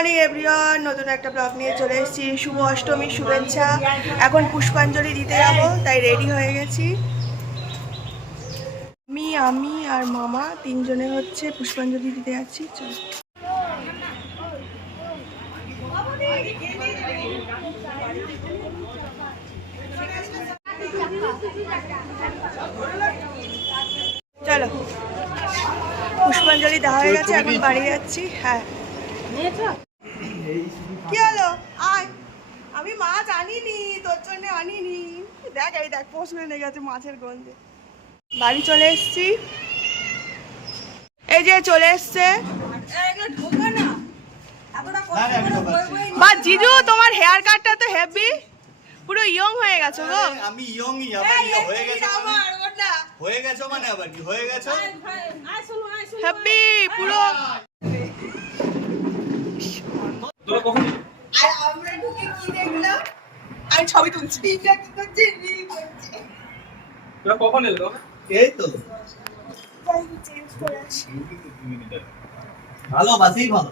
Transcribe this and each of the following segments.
Morning everyone নতুন একটা blog নিয়ে চলে এসেছি। শুভ অষ্টমীর শুভেচ্ছা। এখন পুষ্পাঞ্জলি দিতে যাব, তাই রেডি হয়ে গেছি। আমি আমি আর মামা তিনজনে হচ্ছে পুষ্পাঞ্জলি দিতে যাচ্ছি। চল। চলো। পুষ্পাঞ্জলি দেওয়া হয়ে গেছে, এখন বাড়ি যাচ্ছি। হ্যাঁ কি হলো আয় আমি মাছ আনিনি তোর জন্য আনিনি। দেখ এই দেখ পোষ মেনে গেছে মাছের গন্ধে। বাড়ি চলে এসছি। এই যে চলে এসছে। বা জিজু তোমার হেয়ার কাটটা তো হেভি পুরো ইয়ং হয়ে গেছো গো। আমি ইয়ংই আবার হয়ে গেছে মানে? হয়ে গেছো মানে আবার কি হয়ে গেছো? হেভি পুরো আর আমরা ঢুকে কি দেখলাম? আমি ছবি তুলছি। এটা কি করছে? রিল করছে। কখন এলো এই তো। ভালো বাসেই ভালো।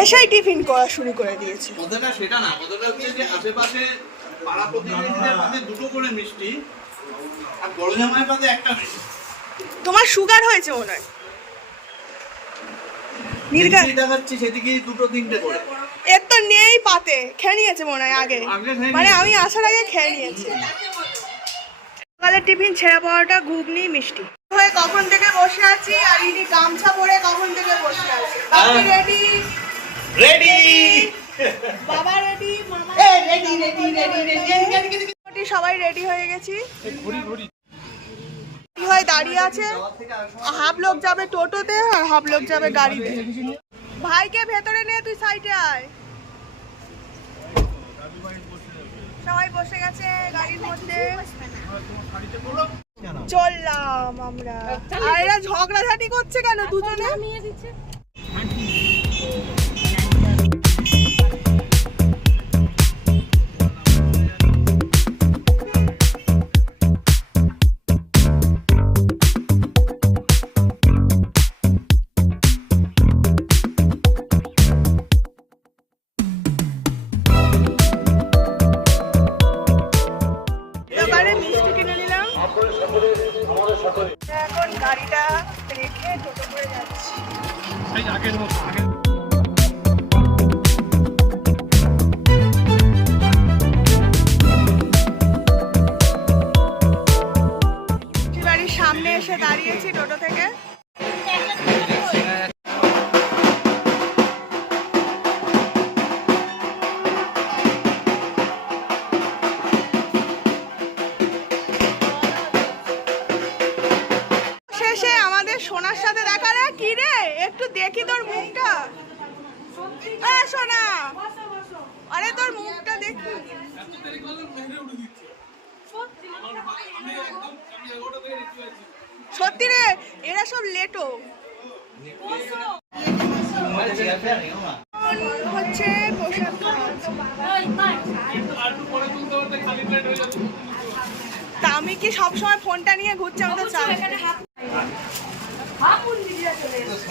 এসেই টিফিন করা শুরু করে দিয়েছে। কথাটা সেটা না কথাটা হচ্ছে যে আশেপাশে পাড়া প্রতিবেশীদের মধ্যে দুটো করে মিষ্টি আর বড় জামাইয়ের পাতে একটা মিষ্টি তোমার সুগার হয়েছে মনে হয়। নির্গা দেখাচ্ছি সেদিকেই দুটো তিনটে করে। এর তো নেই পাতে খেয়ে নিয়েছে মনে হয় আগে। মানে আমি আসার আগে খেয়ে নিয়েছি। সকালের টিফিন ছেঁড়া পাওয়াটা ঘুগনি মিষ্টি। হয়ে কখন থেকে বসে আছি আর ইনি গামছা পরে কখন থেকে বসে আছে রেডি? রেডি! বাবা রেডি? মামা রেডি রেডি রেডি রেডি। সবাই রেডি হয়ে গেছি। হয় দাঁড়িয়ে আছে। হাফ লোক যাবে টোটোতে আর হাফ লোক যাবে গাড়িতে। ভাইকে ভেতরে নে তুই সাইডে আয়। সবাই বসে গেছে গাড়ির মধ্যে। চললাম আমরা। ঝগড়াঝাটি করছে কেন দুজনে? 哎呀，给他们打个。আমাদের সোনার সাথে দেখা রে কি রে? একটু দেখি তোর মুখটা। সোনা। আরে তোর মুখটা দেখি। সত্যি রে, এরা সব লেটো। হচ্ছে তা আমি কি সবসময় ফোনটা নিয়ে ঘুরছি? আমাদের চাপ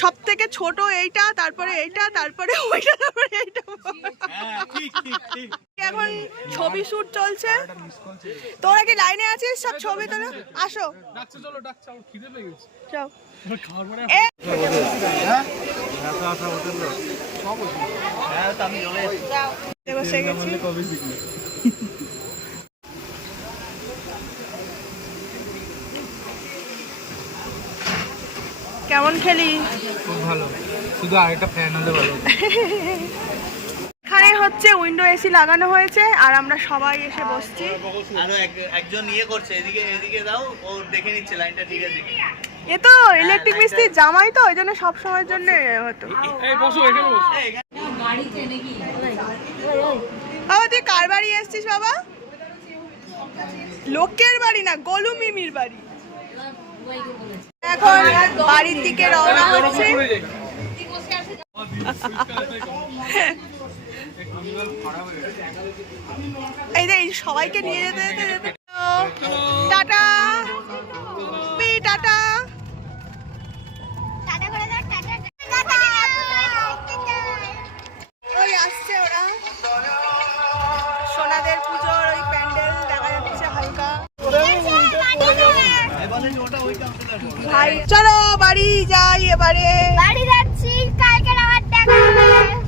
সব থেকে ছোট এইটা তারপরে এইটা তারপরে ওইটা তারপরে এইটা। হ্যাঁ এখন ছবি শুট চলছে। তোরা কি লাইনে আছিস সব ছবি তোলা? আসো। চলো ডাকছে আমার খিদে পেয়ে গেছে যাও খাওয়ার পরে এ হ্যাঁ তো আমি চলে এসেছি। বসে গেছি কবে শিখলে কেমন খেলি? খুব ভালো। শুধু আরেকটা ফ্যান হলে ভালো এখানে হচ্ছে উইন্ডো এসি লাগানো হয়েছে আর আমরা সবাই এসে বসছি। আরও একজন ইয়ে করছে এদিকে এদিকে দাও ও দেখে নিচ্ছে লাইনটা ঠিক আছে। এ তো ইলেকট্রিক মিস্ত্রি জামাই তো ওই জন্য সব সময়ের জন্য হতো। এই বসো এখানে বসো। এই, এখানে- বাবা তুই কার বাড়ি এসছিস বাবা? লোকের বাড়ি না গোলু মিমির বাড়ি। এখন বাড়ির দিকে রওনা হচ্ছে। এই সবাইকে নিয়ে যেতে যেতে চলো বাড়ি যাই এবারে। বাড়ি যাচ্ছি কালকে আবার দেখা হবে।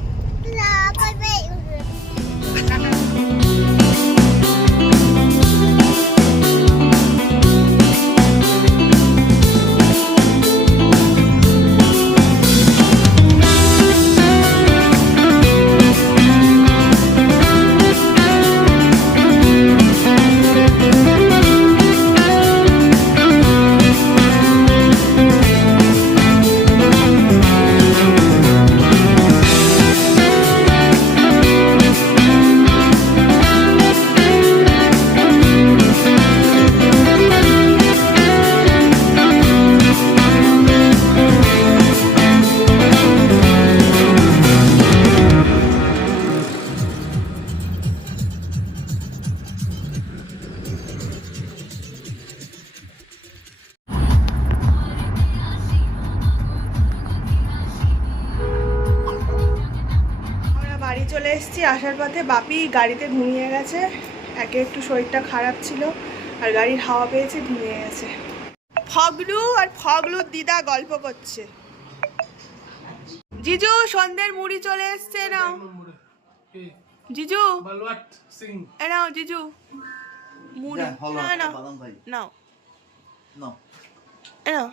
আসার পথে বাপি গাড়িতে ঘুমিয়ে গেছে। একে একটু শরীরটা খারাপ ছিল আর গাড়ির হাওয়া পেয়েছে ঘুমিয়ে গেছে। ফগলু আর ফগলুর দিদা গল্প করছে। জিজু সন্ধ্যের মুড়ি চলে এসছে নাও। জিজু এ নাও জিজু। মুড়ি। না নাও নাও। নাও। এ নাও।